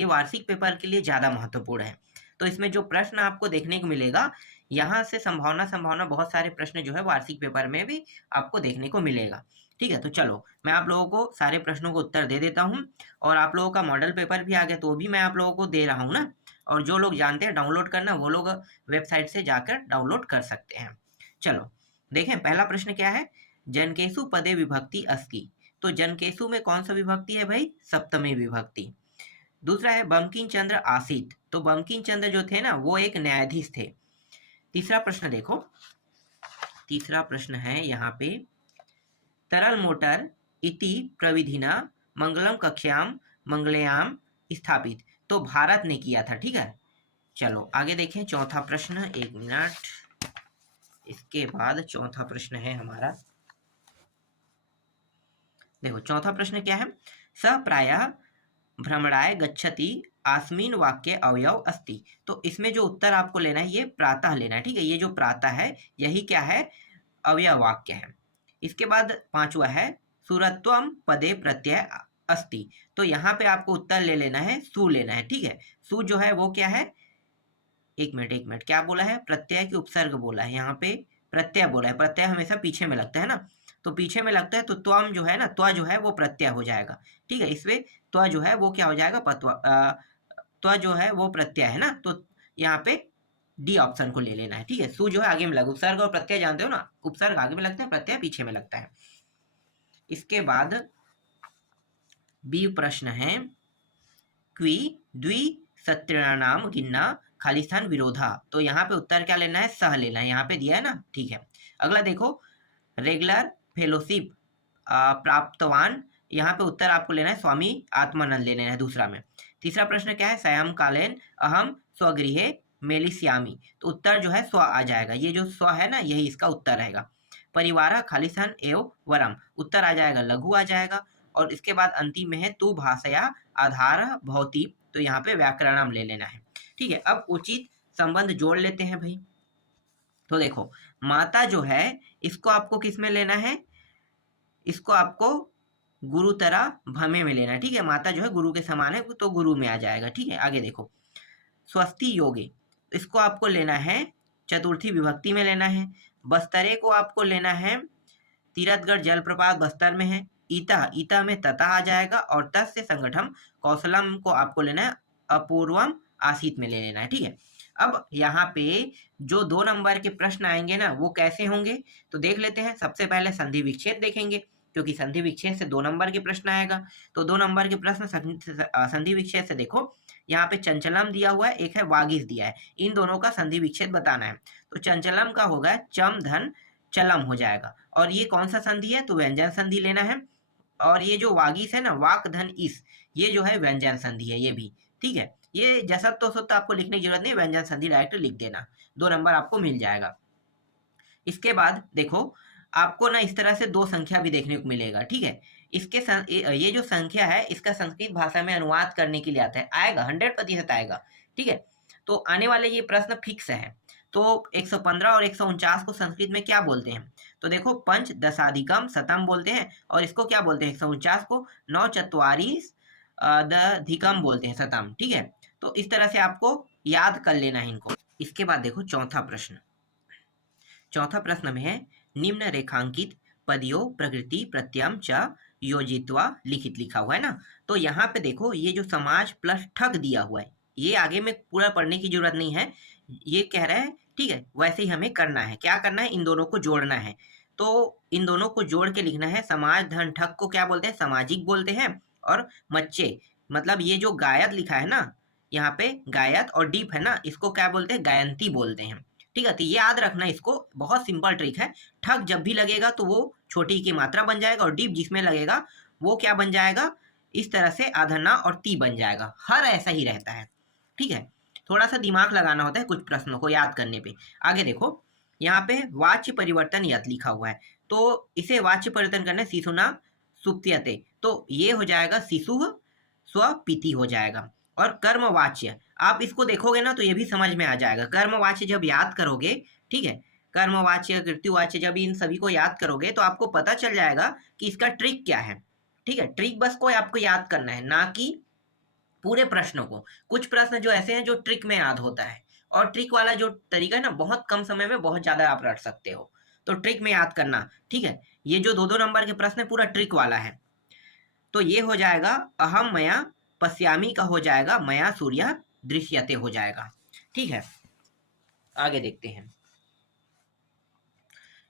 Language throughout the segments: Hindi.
ये वार्षिक पेपर के लिए ज़्यादा महत्वपूर्ण है। तो इसमें जो प्रश्न आपको देखने को मिलेगा, यहाँ से संभावना बहुत सारे प्रश्न जो है वार्षिक पेपर में भी आपको देखने को मिलेगा। ठीक है, तो चलो मैं आप लोगों को सारे प्रश्नों को उत्तर दे देता हूँ और आप लोगों का मॉडल पेपर भी आ गया तो भी मैं आप लोगों को दे रहा हूँ ना। और जो लोग जानते हैं डाउनलोड करना, वो लोग वेबसाइट से जाकर डाउनलोड कर सकते हैं। चलो देखें, पहला प्रश्न क्या है, जनकेषु पदे विभक्ति अस्ति। तो जनकेषु में कौन सा विभक्ति है भाई, सप्तमी विभक्ति। दूसरा है बंकिम चंद्र आसीत। तो बंकिम चंद्र जो थे ना वो एक न्यायाधीश थे। तीसरा प्रश्न देखो, तीसरा प्रश्न है यहाँ पे, तरल मोटर इति प्रविधिना मंगलम कक्ष्याम मंगलयाम स्थापित। तो भारत ने किया था। ठीक है, चलो आगे देखें चौथा प्रश्न, एक मिनट। इसके बाद चौथा प्रश्न है हमारा, देखो चौथा प्रश्न क्या है, स प्रायः भ्रमणाय गच्छति आस्मिन वाक्य अवयव अस्ति। तो इसमें जो उत्तर आपको लेना है ये प्रातः लेना है। ठीक है, ये जो प्रातः है यही क्या है, अवयव वाक्य है। इसके बाद पांचवा है सुरत्वम पदे प्रत्यय अस्ति। तो यहाँ पे आपको उत्तर ले लेना है, सु लेना है। ठीक है, सु जो है वो क्या है, एक मिनट क्या बोला है, प्रत्यय की उपसर्ग बोला है, यहाँ पे प्रत्यय बोला है। प्रत्यय हमेशा पीछे में लगता है ना, तो पीछे में लगता है तो त्वम जो है ना, त्व जो है वो प्रत्यय हो जाएगा। ठीक है, इसमें त्व जो है वो क्या हो जाएगा, त्व जो है वो प्रत्यय है ना, तो यहाँ पे डी ऑप्शन को ले लेना है। ठीक है, सु जो है आगे में लगा, उपसर्ग और प्रत्यय जानते हो ना, उपसर्ग आगे में लगता है, प्रत्यय पीछे में लगता है। इसके बाद बी प्रश्न है, क्वी द्वि सत्यानाम गिन्ना खालिस्थान विरोधा। तो यहाँ पे उत्तर क्या लेना है, सह लेना है, यहाँ पे दिया है ना। ठीक है, अगला देखो, रेगुलर फेलोशिप प्राप्तवान। यहाँ पे उत्तर आपको लेना है स्वामी आत्मानंद ले लेना है दूसरा में। तीसरा प्रश्न क्या है, सायं कालेन अहम स्वगृहे मेलिस्यामी। तो उत्तर जो है स्व आ जाएगा, ये जो स्व है ना यही इसका उत्तर रहेगा। परिवार खालिस्थान एवं वरम, उत्तर आ जाएगा लघु आ जाएगा। और इसके बाद अंतिम में है तू भाषया आधार भवती। तो यहाँ पे व्याकरणम ले लेना है। ठीक है, अब उचित संबंध जोड़ लेते हैं भाई। तो देखो माता जो है इसको आपको किस में लेना है, इसको आपको गुरुतरा भमे में लेना है। ठीक है, माता जो है गुरु के समान है तो गुरु में आ जाएगा। ठीक है, आगे देखो, स्वस्ति योगे, इसको आपको लेना है चतुर्थी विभक्ति में लेना है। बस्तरे को आपको लेना है, तीरथगढ़ जलप्रपात बस्तर में है। ईता में तथा आ जाएगा और तस् से संगठन कौशलम को आपको लेना है अपूर्वम आसित में ले लेना है। ठीक है, अब यहाँ पे जो 2 नंबर के प्रश्न आएंगे ना वो कैसे होंगे तो देख लेते हैं। सबसे पहले संधि विच्छेद देखेंगे, क्योंकि संधि विच्छेद से 2 नंबर के प्रश्न आएगा। तो 2 नंबर के प्रश्न संधि विच्छेद से देखो, यहाँ पे चंचलम दिया हुआ है, एक है वागीस दिया है, इन दोनों का संधि विच्छेद बताना है। तो चंचलम का होगा चम धन चलम हो जाएगा। और ये कौन सा संधि है तो व्यंजन संधि लेना है। और ये जो वागीस है ना, वाक धन इस, ये जो है व्यंजन संधि है ये भी। ठीक है, ये जसत तो सत्य आपको लिखने की जरूरत नहीं, व्यंजन संधि डायरेक्ट लिख देना, 2 नंबर आपको मिल जाएगा। इसके बाद देखो आपको ना इस तरह से 2 संख्या भी देखने को मिलेगा। ठीक है, ये जो संख्या है इसका संस्कृत भाषा में अनुवाद करने के लिए आता है, आएगा 100% आएगा। ठीक है, तो आने वाले ये प्रश्न फिक्स है। तो 115 और 149 को संस्कृत में क्या बोलते हैं तो देखो पंच दशाधिकम शतम बोलते हैं, और इसको क्या बोलते हैं 149 को 9 चत्वारिश दधिकम बोलते हैं शतम। ठीक है, तो इस तरह से आपको याद कर लेना है इनको। इसके बाद देखो चौथा प्रश्न, चौथा प्रश्न में है निम्न रेखांकित पदियों प्रकृति प्रत्ययम च योजित्वा लिखित लिखा हुआ है ना। तो यहाँ पे देखो ये जो समाज प्लस ठग दिया हुआ है ये आगे में पूरा पढ़ने की जरूरत नहीं है, ये कह रहा है। ठीक है, वैसे ही हमें करना है, क्या करना है, इन दोनों को जोड़ना है। तो इन दोनों को जोड़ के लिखना है। समाज धन ठग को क्या बोलते हैं, सामाजिक बोलते हैं। और मच्चे मतलब ये जो गायत लिखा है ना यहाँ पे, गायत और डीप है ना, इसको क्या बोलते हैं, गायंती बोलते हैं। ठीक है, तो ये याद रखना, इसको बहुत सिंपल ट्रिक है। ठग जब भी लगेगा तो वो छोटी की मात्रा बन जाएगा, और डीप जिसमें लगेगा वो क्या बन जाएगा, इस तरह से आधना और ती बन जाएगा। हर ऐसा ही रहता है। ठीक है, थोड़ा सा दिमाग लगाना होता है कुछ प्रश्नों को याद करने पे। आगे देखो यहाँ पे वाच्य परिवर्तन यत लिखा हुआ है, तो इसे वाच्य परिवर्तन करने शिशुना सुप्त्यते, तो ये हो जाएगा शिशु स्वपीति हो जाएगा। और कर्मवाच्य आप इसको देखोगे ना तो ये भी समझ में आ जाएगा। कर्मवाच्य जब याद करोगे, ठीक है, कर्मवाच्य कृत्युवाच्य जब इन सभी को याद करोगे तो आपको पता चल जाएगा कि इसका ट्रिक क्या है। ठीक है, ट्रिक बस को आपको याद करना है, ना कि पूरे प्रश्नों को। कुछ प्रश्न जो ऐसे हैं जो ट्रिक में याद होता है, और ट्रिक वाला जो तरीका है ना, बहुत कम समय में बहुत ज्यादा आप रट सकते हो। तो ट्रिक में याद करना, ठीक है। ये जो 2-2 नंबर के प्रश्न है पूरा ट्रिक वाला है। तो ये हो जाएगा अहम मया पश्यामी का हो जाएगा मया सूर्य दृश्यते हो जाएगा, ठीक है। आगे देखते हैं।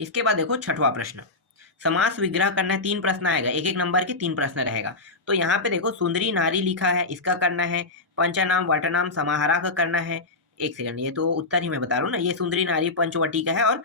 इसके बाद देखो छठवां प्रश्न, समास विग्रह करना है। 3 प्रश्न आएगा, एक एक नंबर के 3 प्रश्न रहेगा। तो यहाँ पे देखो सुंदरी नारी लिखा है, इसका करना है। पंचनाम वटनाम समाहारा का करना है। एक सेकंड, ये तो उत्तर ही मैं बता रहा हूँ ना, ये सुंदरी नारी पंचवटी का है, और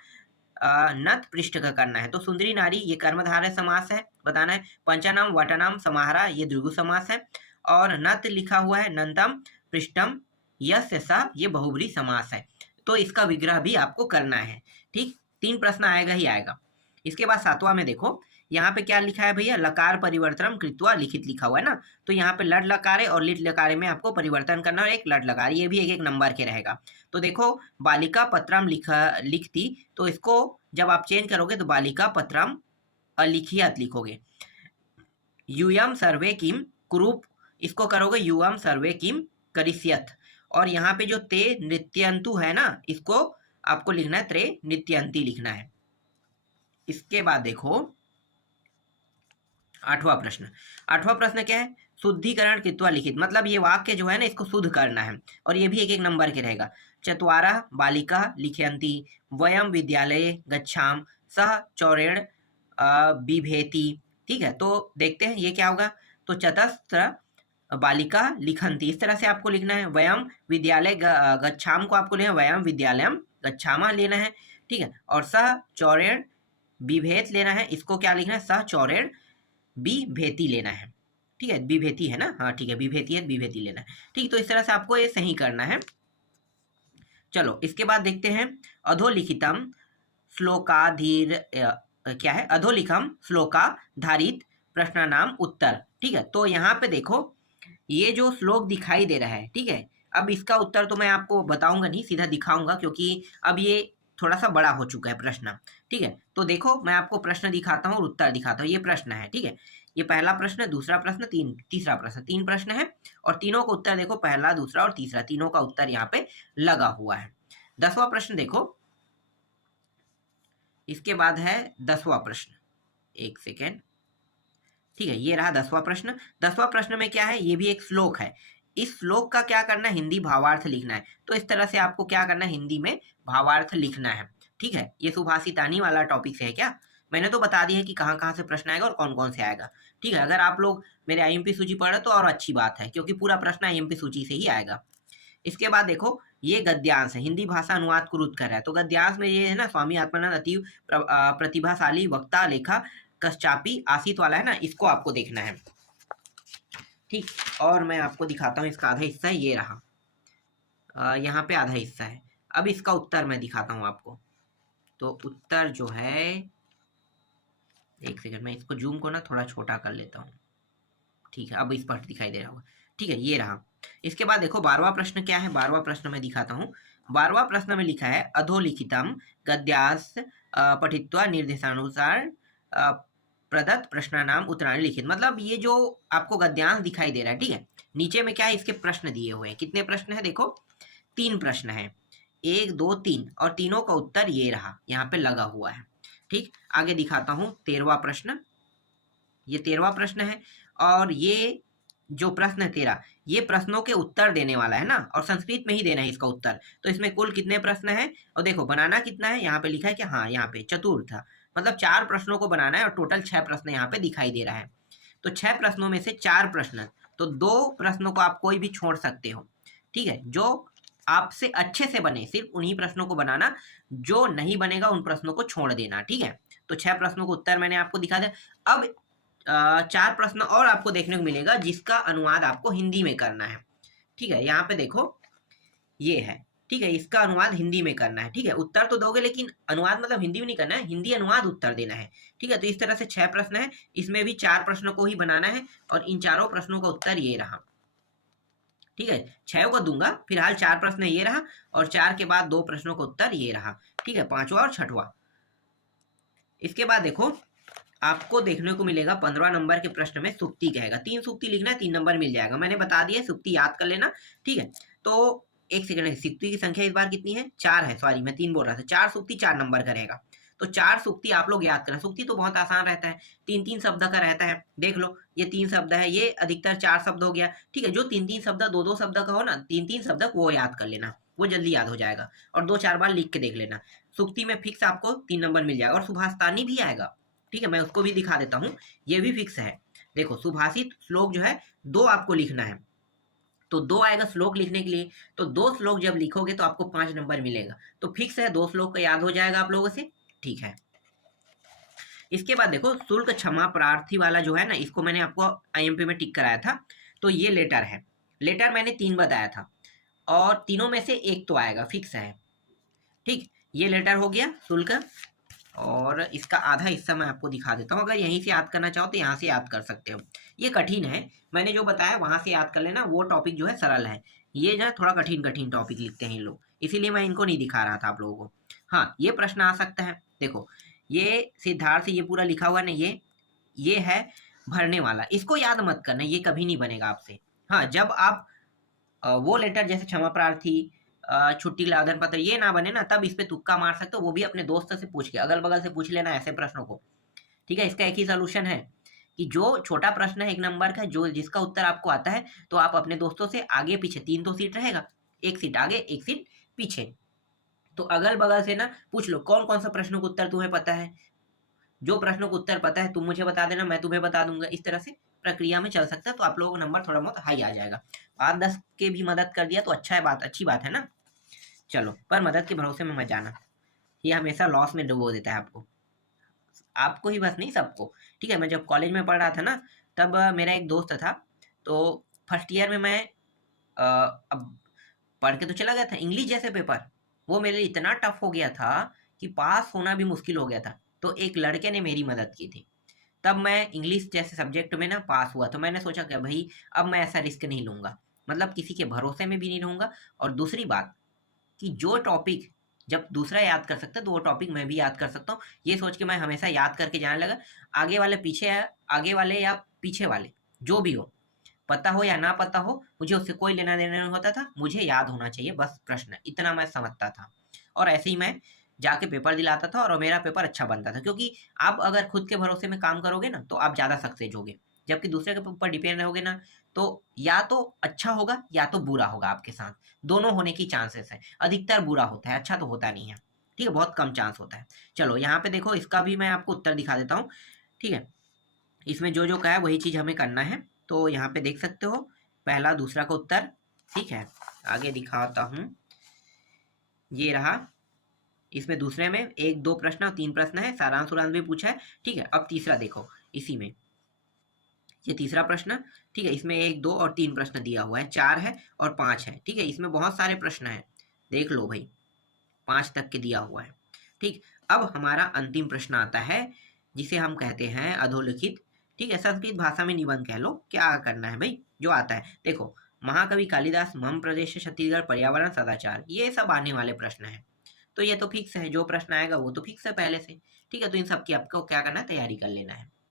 नत पृष्ठ का करना है। तो सुंदरी नारी ये कर्मधारय समास है, बताना है। पंचनाम वटनाम समाहारा ये द्विगु समास है, और नत लिखा हुआ है नंतम पृष्ठम यस्य स ये बहुब्री समास है। तो इसका विग्रह भी आपको करना है, ठीक। 3 प्रश्न आएगा ही आएगा। इसके बाद 7वां में देखो, यहाँ पे क्या लिखा है भैया, लकार परिवर्तन कृत्वा लिखित लिखा हुआ है ना। तो यहाँ पे लट लकारे और लिट लकारे में आपको परिवर्तन करना, और एक लट लकार, ये भी एक एक नंबर के रहेगा। तो देखो बालिका पत्रम लिखती, तो इसको जब आप चेंज करोगे तो बालिका पत्रम अलिखियत लिखोगे। यूयम सर्वे किम कुरूप, इसको करोगे यूयम सर्वे किम करिष्यत। और यहाँ पे जो ते नृत्यंतु है ना, इसको आपको लिखना है त्रे नित्यंती लिखना है। इसके बाद देखो 8वां प्रश्न। 8वां प्रश्न क्या है, शुद्धिकरण कृत्वा लिखित, मतलब ये वाक्य जो है ना इसको शुद्ध करना है, और ये भी एक एक नंबर के रहेगा। चत्वारा बालिका लिखयंती वयम विद्यालय गच्छाम सह चौरेण बिभेति, ठीक है। तो देखते हैं ये क्या होगा। तो चतस्र बालिका लिखंती, इस तरह से आपको लिखना है। वयम विद्यालय गच्छाम को आपको लेना है वयम विद्यालयम गच्छामा लेना है, ठीक है। और सह चौरेण विभेत लेना है, इसको क्या लिखना है, सह चौरेण बिभेति लेना है, ठीक है। बिभेति है ना, हाँ ठीक है, बिभेति है, बिभेति लेना है, ठीक। तो इस तरह से आपको ये सही करना है। चलो इसके बाद देखते हैं अधोलिखितम श्लोकाधीर क्या है, अधोलिखम श्लोकाधारित प्रश्नानाम उत्तर, ठीक है। तो यहाँ पे देखो ये जो श्लोक दिखाई दे रहा है, ठीक है। अब इसका उत्तर तो मैं आपको बताऊंगा नहीं, सीधा दिखाऊंगा, क्योंकि अब ये थोड़ा सा बड़ा हो चुका है प्रश्न, ठीक है। तो देखो मैं आपको प्रश्न दिखाता हूँ और उत्तर दिखाता हूँ। ये प्रश्न है, ठीक है। ये पहला प्रश्न, दूसरा प्रश्न, तीसरा प्रश्न, 3 प्रश्न है, और तीनों का उत्तर देखो, पहला दूसरा और तीसरा, तीनों का उत्तर यहाँ पे लगा हुआ है। 10वां प्रश्न देखो, इसके बाद है 10वां प्रश्न, एक सेकेंड, ठीक है। ये रहा 10वां प्रश्न। 10वां प्रश्न में क्या है, ये भी एक श्लोक है। इस श्लोक का क्या करना है, हिंदी भावार्थ लिखना है। तो इस तरह से आपको क्या करना है, हिंदी में भावार्थ लिखना है, ठीक है। ये सुभाषितानी वाला टॉपिक से है क्या, मैंने तो बता दिया है कि कहाँ कहाँ से प्रश्न आएगा और कौन कौन से आएगा, ठीक है। अगर आप लोग मेरे आईएमपी सूची पढ़े तो और अच्छी बात है, क्योंकि पूरा प्रश्न आईएमपी सूची से ही आएगा। इसके बाद देखो ये गद्यांश है, हिंदी भाषा अनुवाद कुरुत कर रहा है। तो गद्यांश में ये है ना, स्वामी आत्मानंद अति प्रतिभाशाली वक्ता लेखा कश्चापी आसित वाला है ना, इसको आपको देखना है, ठीक। और मैं आपको दिखाता हूँ, इसका आधा हिस्सा है, ये रहा, यहाँ पे आधा हिस्सा है। अब इसका उत्तर मैं दिखाता हूँ आपको। तो उत्तर जो है, एक सेकंड, मैं इसको जूम को ना थोड़ा छोटा कर लेता हूँ, ठीक है। अब स्पष्ट दिखाई दे रहा होगा, ठीक है। ये रहा। इसके बाद देखो 12वां प्रश्न क्या है, 12वां प्रश्न में दिखाता हूँ। 12वां प्रश्न में लिखा है अधोलिखितम गद्यास पठित्वा निर्देशानुसार प्रदत्त प्रश्नानाम उत्तराणी लिखित, मतलब ये जो आपको गद्यांश दिखाई दे रहा है, ठीक है। नीचे में क्या है, इसके प्रश्न दिए हुए हैं। कितने प्रश्न है देखो, 3 प्रश्न है, 1 2 3, और तीनों का उत्तर ये रहा, यहाँ पे लगा हुआ है, ठीक। आगे दिखाता हूँ 13वां प्रश्न, ये 13वां प्रश्न है, और ये जो प्रश्न है 13, ये प्रश्नों के उत्तर देने वाला है ना, और संस्कृत में ही देना है इसका उत्तर। तो इसमें कुल कितने प्रश्न है, और देखो बनाना कितना है, यहाँ पे लिखा है कि हाँ यहाँ पे चतुर्थ, मतलब 4 प्रश्नों को बनाना है, और टोटल 6 प्रश्न यहाँ पे दिखाई दे रहा है। तो 6 प्रश्नों में से 4 प्रश्न, तो 2 प्रश्नों को आप कोई भी छोड़ सकते हो, ठीक है। जो आपसे अच्छे से बने सिर्फ उन्हीं प्रश्नों को बनाना, जो नहीं बनेगा उन प्रश्नों को छोड़ देना, ठीक है। तो 6 प्रश्नों को उत्तर मैंने आपको दिखा दिया। अब 4 प्रश्न और आपको देखने को मिलेगा, जिसका अनुवाद आपको हिंदी में करना है, ठीक है। यहाँ पे देखो ये है, ठीक है। इसका अनुवाद हिंदी में करना है, ठीक है। उत्तर तो दोगे, लेकिन अनुवाद मतलब हिंदी में नहीं करना है, हिंदी अनुवाद उत्तर देना है, ठीक है। तो इस तरह से 6 प्रश्न है, इसमें भी 4 प्रश्नों को ही बनाना है, और इन चारों प्रश्नों का उत्तर ये रहा, ठीक है। 6 को दूंगा, फिलहाल 4 प्रश्न ये रहा, और 4 के बाद 2 प्रश्नों का उत्तर ये रहा, ठीक है, 5वां और 6वां। इसके बाद देखो आपको देखने को मिलेगा 15 नंबर के प्रश्न में सुक्ति कहेगा, 3 सुक्ति लिखना है, 3 नंबर मिल जाएगा। मैंने बता दिया, सुक्ति याद कर लेना, ठीक है। तो एक सेकंड, सुक्ति की संख्या इस बार कितनी है? 4 है, सॉरी मैं 3 बोल रहा था। 4 सुक्ति 4 नंबर का रहेगा, तो 4 सुक्ति आप लोग याद करना। सुक्ति तो बहुत आसान रहता है, 3-3 शब्द का रहता है। देख लो, ये 3 शब्द है, ये अधिकतर 4 शब्द हो गया, ठीक है। जो 3-3 शब्द 2-2 शब्द का हो ना, 3-3 शब्द वो याद कर लेना, वो जल्दी याद हो जाएगा। और 2-4 बार लिख के देख लेना। सुक्ति में फिक्स आपको 3 नंबर मिल जाएगा। और सुभाषतानी भी आएगा, ठीक है, मैं उसको भी दिखा देता हूँ, ये भी फिक्स है। देखो, सुभाषित श्लोक जो है 2 आपको लिखना है, तो 2 आएगा श्लोक लिखने के लिए। तो 2 श्लोक जब लिखोगे तो आपको 5 नंबर मिलेगा। तो फिक्स है, 2 श्लोक का याद हो जाएगा आप लोगों से, ठीक है। इसके बाद देखो, शुल्क क्षमा प्रार्थी वाला जो है ना, इसको मैंने आपको आईएमपी में टिक कराया था। तो ये लेटर है, लेटर मैंने 3 बताया था, और तीनों में से एक तो आएगा, फिक्स है, ठीक। ये लेटर हो गया शुल्क, और इसका आधा हिस्सा मैं आपको दिखा देता हूँ। अगर यहीं से याद करना चाहो तो यहाँ से याद कर सकते हो। ये कठिन है, मैंने जो बताया वहां से याद कर लेना। वो टॉपिक जो है सरल है, ये जो है थोड़ा कठिन कठिन टॉपिक लिखते हैं ये लोग, इसीलिए मैं इनको नहीं दिखा रहा था आप लोगों को। हाँ, ये प्रश्न आ सकता है। देखो, ये सिद्धार्थ से ये पूरा लिखा हुआ ना, ये है भरने वाला, इसको याद मत करना, ये कभी नहीं बनेगा आपसे। हाँ, जब आप वो लेटर जैसे क्षमा प्रार्थी, छुट्टी का आवेदन पत्र, ये ना बने ना, तब इस पे तुक्का मार सकते हो, वो भी अपने दोस्त से पूछ के, अगल बगल से पूछ लेना ऐसे प्रश्नों को, ठीक है। इसका एक ही सोल्यूशन है कि जो छोटा प्रश्न है 1 नंबर का, जो जिसका उत्तर आपको आता है, तो आप अपने दोस्तों से आगे पीछे, 3 तो सीट रहेगा, 1 सीट आगे 1 सीट पीछे, तो अगल बगल से ना पूछ लो कौन कौन सा प्रश्नों का उत्तर तुम्हें पता है। जो प्रश्नों का उत्तर पता है तुम मुझे बता देना, मैं तुम्हें बता दूंगा। इस तरह से प्रक्रिया में चल सकता है, तो आप लोगों का नंबर थोड़ा बहुत हाई आ जाएगा। 5-10 के भी मदद कर दिया तो अच्छा है, बात अच्छी बात है ना। चलो, पर मदद के भरोसे में मत जाना, ये हमेशा लॉस में डुबो देता है आपको, आपको ही बस नहीं, सबको, ठीक है। मैं जब कॉलेज में पढ़ रहा था ना, तब मेरा एक दोस्त था, तो फर्स्ट ईयर में मैं अब पढ़ के तो चला गया था, इंग्लिश जैसे पेपर वो मेरे लिए इतना टफ हो गया था कि पास होना भी मुश्किल हो गया था। तो एक लड़के ने मेरी मदद की थी, तब मैं इंग्लिश जैसे सब्जेक्ट में ना पास हुआ। तो मैंने सोचा कि भाई अब मैं ऐसा रिस्क नहीं लूंगा, मतलब किसी के भरोसे में भी नहीं रहूंगा। और दूसरी बात कि जो टॉपिक जब दूसरा याद कर सकता है, तो वो टॉपिक मैं भी याद कर सकता हूँ, ये सोच के मैं हमेशा याद करके जाने लगा। आगे वाले पीछे है, आगे वाले या पीछे वाले जो भी हो, पता हो या ना पता हो, मुझे उससे कोई लेना देना नहीं होता था, मुझे याद होना चाहिए बस प्रश्न, इतना मैं समझता था। और ऐसे ही मैं जाके पेपर दिलाता था, और मेरा पेपर अच्छा बनता था। क्योंकि आप अगर खुद के भरोसे में काम करोगे ना, तो आप ज़्यादा सक्सेस होगे। जबकि दूसरे के ऊपर डिपेंड रहोगे ना, तो या तो अच्छा होगा या तो बुरा होगा आपके साथ, दोनों होने की चांसेस है। अधिकतर बुरा होता है, अच्छा तो होता नहीं है, ठीक है, बहुत कम चांस होता है। चलो, यहाँ पे देखो, इसका भी मैं आपको उत्तर दिखा देता हूँ, ठीक है। इसमें जो जो कहा है वही चीज़ हमें करना है। तो यहाँ पे देख सकते हो, पहला दूसरा का उत्तर, ठीक है। आगे दिखाता हूँ, ये रहा। इसमें दूसरे में 1-2 प्रश्न और 3 प्रश्न है, सारांश उरांश भी पूछा है, ठीक है। अब तीसरा देखो, इसी में ये तीसरा प्रश्न, ठीक है, इसमें 1-2 और 3 प्रश्न दिया हुआ है, 4 है और 5 है, ठीक है। इसमें बहुत सारे प्रश्न हैं, देख लो भाई, 5 तक के दिया हुआ है, ठीक। अब हमारा अंतिम प्रश्न आता है, जिसे हम कहते हैं अधोलिखित, ठीक है। संस्कृत भाषा में निबंध कह लो, क्या करना है भाई, जो आता है। देखो, महाकवि कालिदास, मम प्रदेश छत्तीसगढ़, पर्यावरण सदाचार, ये सब आने वाले प्रश्न हैं। तो ये तो फिक्स है, जो प्रश्न आएगा वो तो फिक्स है पहले से, ठीक है। तो इन सब की आपको क्या करना है, तैयारी कर लेना है।